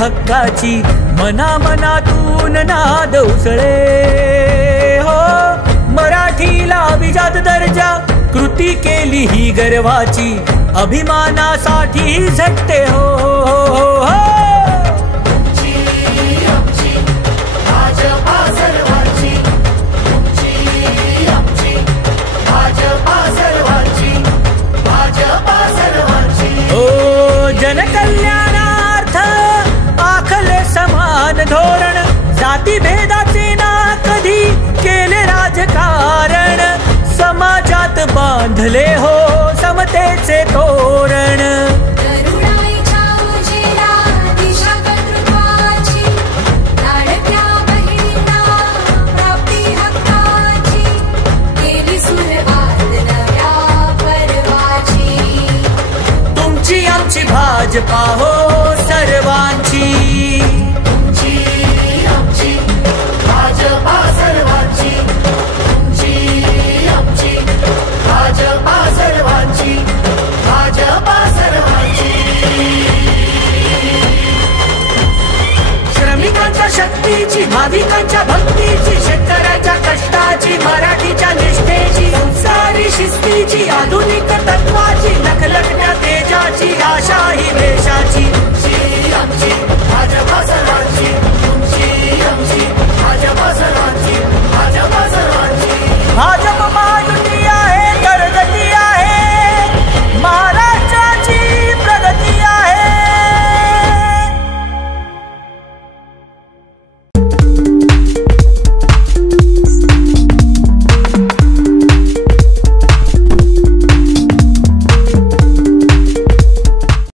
हक्काची मनामनातून नाद उसळे हो. मराठीला अभिजात दर्जा कृती केली ही गर्वाची अभिमानासाठी झटते हो, हो, हो. जनकल्याणार्थ आखले समान धोरण जाती भेदाचे ना कधी केले राजकारण समाजात बांधले हो समतेचे तोरण. भाजपा हो सर्वांची, आमची भाजपा सर्वांची, आमची भाजपा सर्वांची, भाजपा सर्वांची. श्रमिकांच्या शक्तीची, भाविकांच्या भक्तीची, शेतकऱ्याच्या कष्टाची, मराठीच्या निष्ठेची, संसारी शिस्तीची, आधुनिक